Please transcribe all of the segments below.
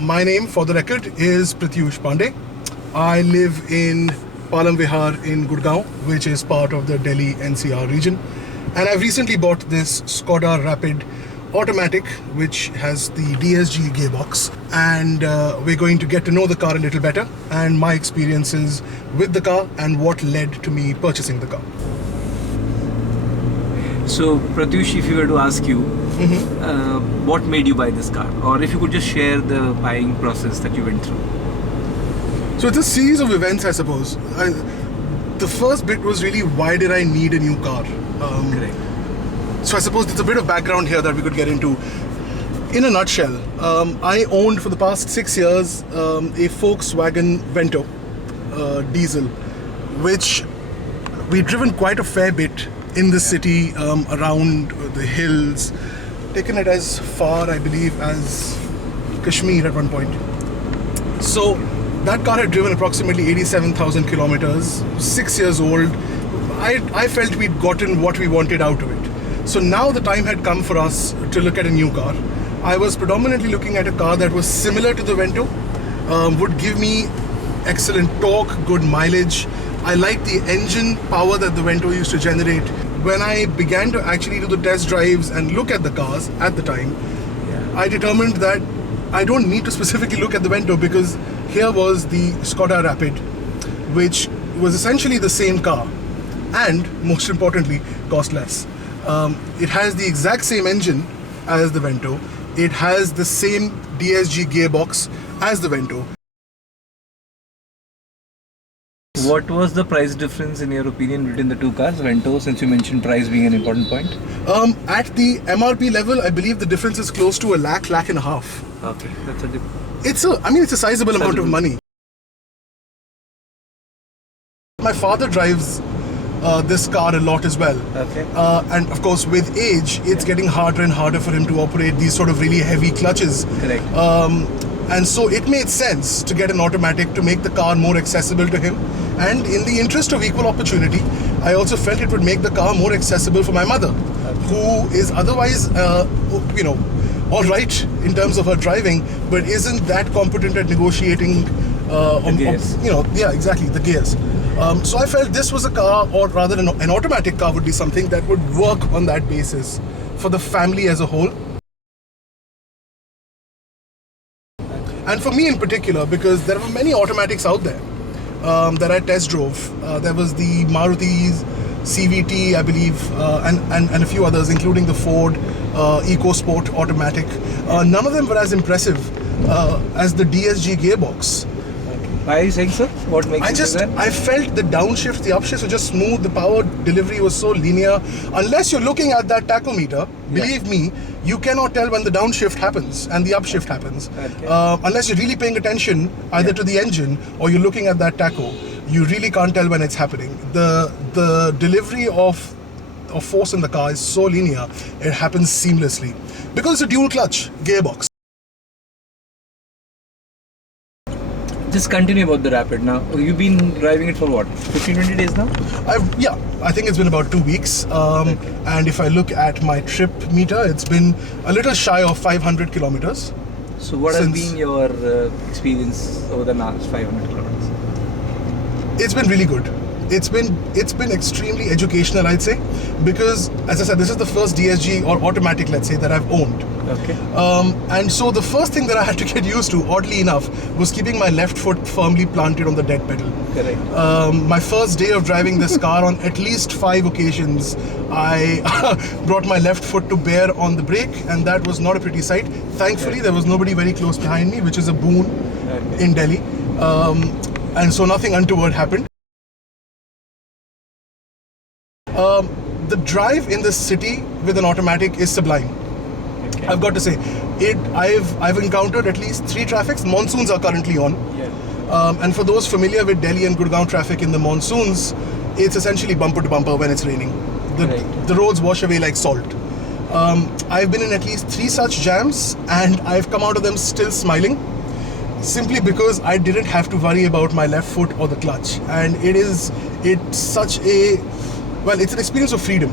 My name, for the record, is Pratyush Pandey. I live in Palam Vihar in Gurgaon, which is part of the Delhi NCR region. And I've recently bought this Skoda Rapid Automatic, which has the DSG gearbox. And we're going to get to know the car a little better and my experiences with the car and what led to me purchasing the car. So, Pratyush, if you were to ask you, what made you buy this car? Or if you could just share the buying process that you went through. So it's a series of events, I suppose. The first bit was really, why did I need a new car? Correct. So I suppose there's a bit of background here that we could get into. In a nutshell, I owned for the past 6 years a Volkswagen Vento diesel, which we'd driven quite a fair bit in the city, around the hills, taken it as far, I believe, as Kashmir at one point. So that car had driven approximately 87,000 kilometers, 6 years old. I felt we'd gotten what we wanted out of it. So now the time had come for us to look at a new car. I was predominantly looking at a car that was similar to the Vento, would give me excellent torque, good mileage. I liked the engine power that the Vento used to generate. When I began to actually do the test drives and look at the cars at the time, I determined that I don't need to specifically look at the Vento, because here was the Skoda Rapid, which was essentially the same car and, most importantly, cost less. It has the exact same engine as the Vento. It has the same DSG gearbox as the Vento. What was the price difference, in your opinion, between the two cars, Vento, since you mentioned price being an important point? At the MRP level, I believe the difference is close to $1.5 lakh. Okay, that's a difference. It's a sizable amount of money. My father drives this car a lot as well. Okay. And of course, with age, it's getting harder and harder for him to operate these sort of really heavy clutches. Correct. And so it made sense to get an automatic to make the car more accessible to him. And in the interest of equal opportunity, I also felt it would make the car more accessible for my mother, who is otherwise, all right in terms of her driving, but isn't that competent at negotiating the gears. Exactly, the gears. So I felt this was a car, or rather an automatic car would be something that would work on that basis for the family as a whole. And for me in particular, because there were many automatics out there that I test drove. There was the Maruti CVT, I believe, and a few others, including the Ford EcoSport automatic. None of them were as impressive as the DSG gearbox. Why are you saying so? What makes it that? I felt the downshift, the upshifts were just smooth, the power delivery was so linear. Unless you're looking at that tachometer, believe me, you cannot tell when the downshift happens and the upshift happens. Okay. Unless you're really paying attention either to the engine or you're looking at that tacho, you really can't tell when it's happening. The delivery of force in the car is so linear, it happens seamlessly. Because it's a dual clutch gearbox. Just continue about the Rapid now. You've been driving it for what, 15-20 days now? I think it's been about 2 weeks. And if I look at my trip meter, it's been a little shy of 500 kilometers. So what has been your experience over the last 500 kilometers? It's been really good. It's been extremely educational, I'd say, because, as I said, this is the first DSG or automatic, let's say, that I've owned. Okay. And so the first thing that I had to get used to, oddly enough, was keeping my left foot firmly planted on the dead pedal. Correct. My first day of driving this car, on at least 5 occasions, I brought my left foot to bear on the brake, and that was not a pretty sight. Thankfully, there was nobody very close behind me, which is a boon in Delhi. And so nothing untoward happened. The drive in the city with an automatic is sublime. Okay. I've got to say, I've encountered at least 3 traffics. Monsoons are currently on. Yeah. And for those familiar with Delhi and Gurgaon traffic in the monsoons, it's essentially bumper to bumper when it's raining. The roads wash away like salt. I've been in at least 3 such jams, and I've come out of them still smiling, simply because I didn't have to worry about my left foot or the clutch. And it's an experience of freedom,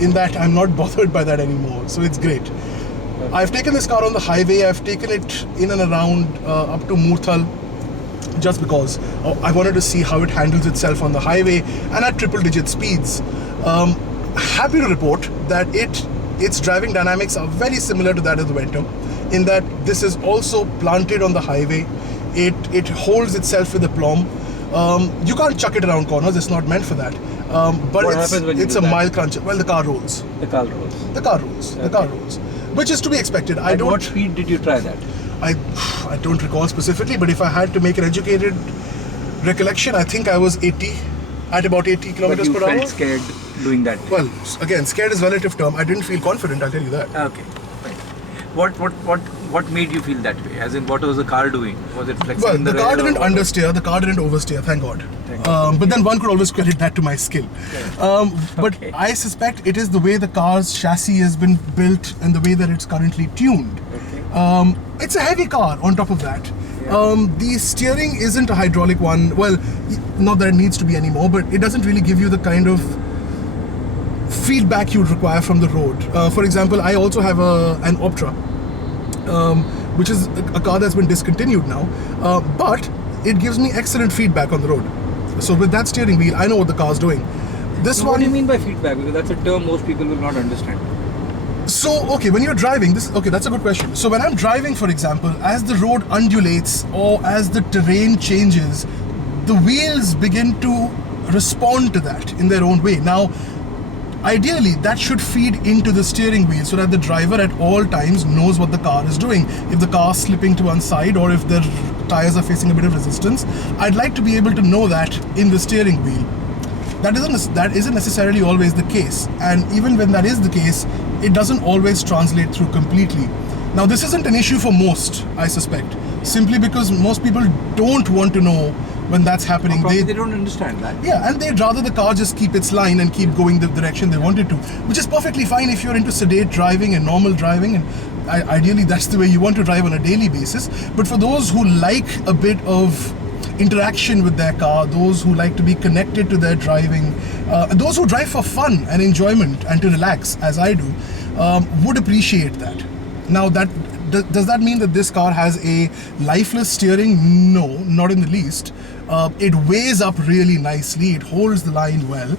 in that I'm not bothered by that anymore. So it's great. I've taken this car on the highway. I've taken it in and around up to Murthal, just because I wanted to see how it handles itself on the highway and at triple-digit speeds. Happy to report that its driving dynamics are very similar to that of the Vento, in that this is also planted on the highway. It holds itself with aplomb. You can't chuck it around corners. It's not meant for that. But What happens when you it's do a that? mild cruncher. Well, the car rolls. The car rolls. The car rolls. The car rolls. Which is to be expected. At what speed did you try that? I don't recall specifically, but if I had to make an educated recollection, I think I was 80, at about 80 But kilometers you per felt hour. scared doing that. Well, again, scared is relative term. I didn't feel confident, I'll tell you that. Okay. Fine. What made you feel that way? As in, what was the car doing? Was it flexing Well, in the the car rear or didn't what? understeer, the car didn't oversteer, thank God. Thank God. But then one could always credit that to my skill. But Okay. I suspect it is the way the car's chassis has been built and the way that it's currently tuned. Okay. It's a heavy car on top of that. Yeah. The steering isn't a hydraulic one. Well, not that it needs to be anymore, but it doesn't really give you the kind of feedback you'd require from the road. For example, I also have an Optra, which is a car that's been discontinued now, but it gives me excellent feedback on the road. So with that steering wheel, I know what the car's doing. This So one. what do you mean by feedback? Because that's a term most people will not understand. So, okay, when you're driving, that's a good question. So when I'm driving, for example, as the road undulates or as the terrain changes, the wheels begin to respond to that in their own way. Now, ideally, that should feed into the steering wheel so that the driver at all times knows what the car is doing. If the car's slipping to one side or if the tires are facing a bit of resistance, I'd like to be able to know that in the steering wheel. That isn't necessarily always the case, and even when that is the case, it doesn't always translate through completely. Now, this isn't an issue for most, I suspect, simply because most people don't want to know when that's happening. Probably they don't understand that. Yeah, and they'd rather the car just keep its line and keep going the direction they want it to, which is perfectly fine if you're into sedate driving and normal driving, and ideally that's the way you want to drive on a daily basis. But for those who like a bit of interaction with their car, those who like to be connected to their driving, those who drive for fun and enjoyment and to relax, as I do, would appreciate that. Now, does that mean that this car has a lifeless steering? No, not in the least. It weighs up really nicely, it holds the line well,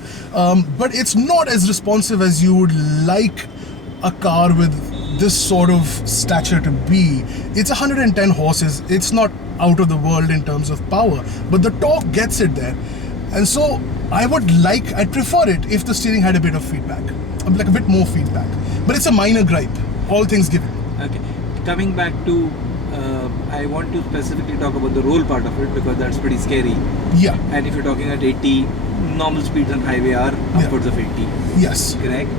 but it's not as responsive as you would like a car with this sort of stature to be. It's 110 horses, it's not out of the world in terms of power, but the torque gets it there. And so I'd prefer it if the steering had a bit of feedback, like a bit more feedback. But it's a minor gripe, all things given. Okay. Coming back to, I want to specifically talk about the roll part of it because that's pretty scary. Yeah, And if you're talking at 80, normal speeds on highway are upwards of 80. yes. Correct.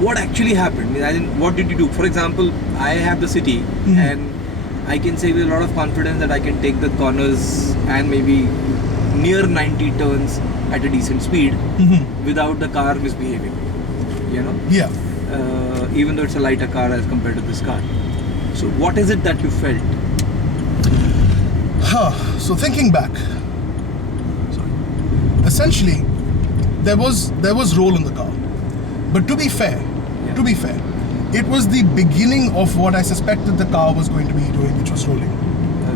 What actually happened? I mean, what did you do? For example, I have the city, and I can say with a lot of confidence that I can take the corners and maybe near 90 turns at a decent speed without the car misbehaving. You know, Yeah. even though it's a lighter car as compared to this car. So, what is it that you felt? So thinking back, essentially, there was roll in the car. But to be fair, it was the beginning of what I suspected the car was going to be doing, which was rolling.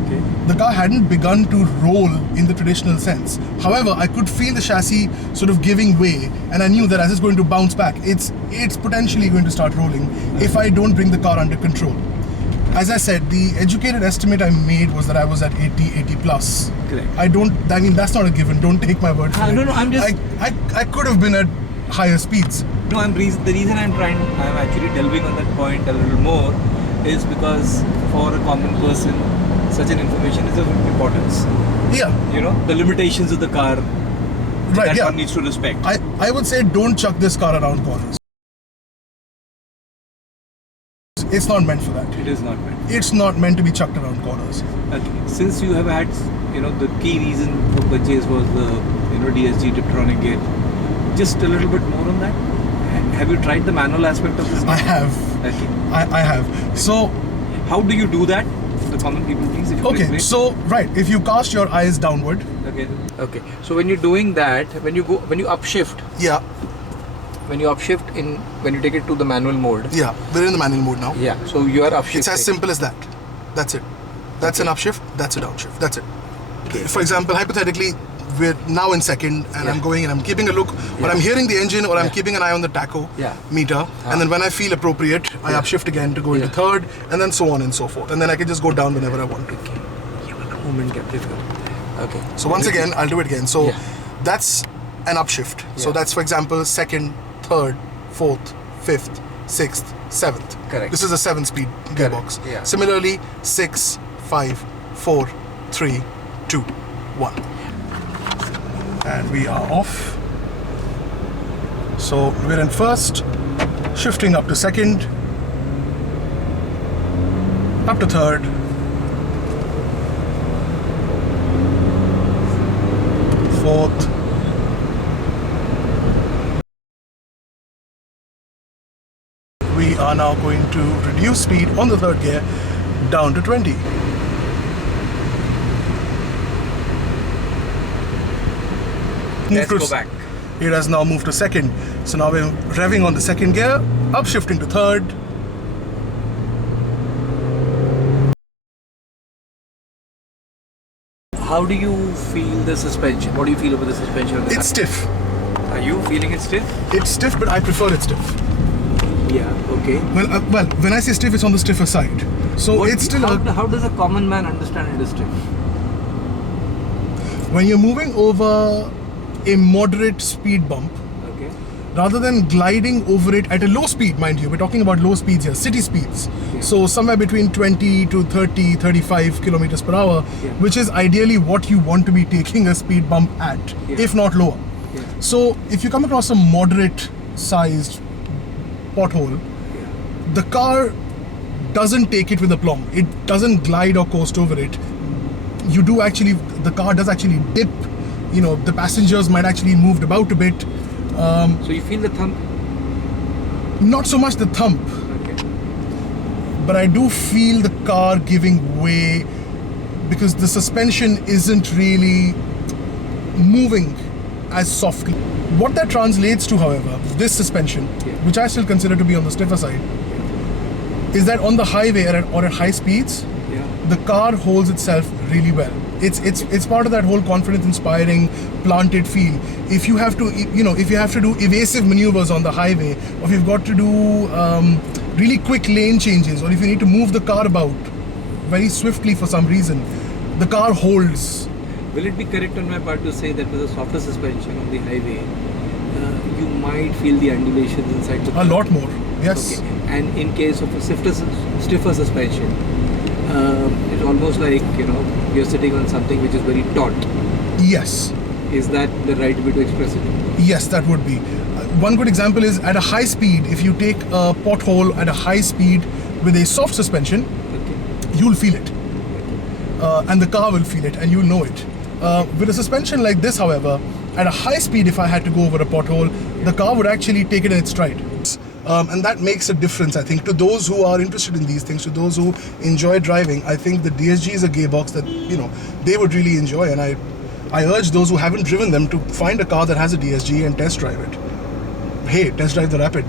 Okay. The car hadn't begun to roll in the traditional sense. However, I could feel the chassis sort of giving way, and I knew that as it's going to bounce back, it's potentially going to start rolling if I don't bring the car under control. As I said, the educated estimate I made was that I was at 80 plus. Correct. I mean, that's not a given. Don't take my word for it. No, I'm just... I could have been at higher speeds. No, the reason I'm actually delving on that point a little more is because for a common person, such an information is of importance. Yeah. You know, the limitations of the car Right, that yeah. one needs to respect. I would say don't chuck this car around corners. It's not meant for that. It is not meant. It's not meant to be chucked around corners. Okay. Since you have had, the key reason for purchase was the, DSG Tiptronic gate. Just a little bit more on that. Have you tried the manual aspect of this? I have. Okay. I have. So, How do you do that? For the common people, please. If you okay. explain. So, right. If you cast your eyes downward. Okay. So when you're doing that, when you upshift, Yeah. when you upshift when you take it to the manual mode. Yeah, we're in the manual mode now. Yeah. So you are upshifting. It's as simple as that. That's it. That's an upshift. That's a downshift. That's it. For example, hypothetically, we're now in second, and I'm going and I'm keeping a look, or I'm hearing the engine, or I'm keeping an eye on the tacho meter, and then when I feel appropriate, I upshift again to go into third, and then so on and so forth, and then I can just go down whenever I want to. Okay. So once again, I'll do it again. So that's an upshift. So that's, for example, second, third, fourth, fifth, sixth, seventh. Correct. This is a 7-speed gearbox. Yeah. Similarly, 6, 5, 4, 3, 2, 1. And we are off. So we're in first, shifting up to second, up to third, fourth, we are now going to reduce speed on the third gear down to 20. Let's go back. It has now moved to second. So now we're revving on the second gear, upshifting to third. How do you feel the suspension? What do you feel about the suspension of the car? It's stiff. Are you feeling it stiff? It's stiff, but I prefer it stiff. Yeah, okay. Well, when I say stiff, it's on the stiffer side. So it's still how does a common man understand it is stiff? when you're moving over a moderate speed bump, Okay. rather than gliding over it at a low speed, mind you, we're talking about low speeds here, city speeds. Yeah. So somewhere between 20 to 30, 35 kilometers per hour, which is ideally what you want to be taking a speed bump at, if not lower. Yeah. So if you come across a moderate sized pothole, the car doesn't take it with aplomb. It doesn't glide or coast over it. You do actually, the car does actually dip. You know, the passengers might actually moved about a bit. So you feel the thump? Not so much the thump, Okay. but I do feel the car giving way because the suspension isn't really moving as softly. What that translates to, however, this suspension, which I still consider to be on the stiffer side, is that on the highway or at high speeds, the car holds itself really well. It's part of that whole confidence-inspiring, planted feel. If you have to, if you have to do evasive maneuvers on the highway, or if you've got to do really quick lane changes, or if you need to move the car about very swiftly for some reason, the car holds. Will it be correct on my part to say that with a softer suspension on the highway, you might feel the undulations inside the car? A lot more, yes. Okay. And in case of a stiffer suspension, it's almost like, you're sitting on something which is very taut. Yes. Is that the right way to express it? Yes, that would be. One good example is at a high speed, if you take a pothole at a high speed with a soft suspension, you'll feel it. And the car will feel it and you'll know it. With a suspension like this, however, at a high speed, if I had to go over a pothole, the car would actually take it in its stride. And that makes a difference, I think, to those who are interested in these things, to those who enjoy driving. I think the DSG is a gearbox that, they would really enjoy. And I urge those who haven't driven them to find a car that has a DSG and test drive it. Hey, test drive the Rapid.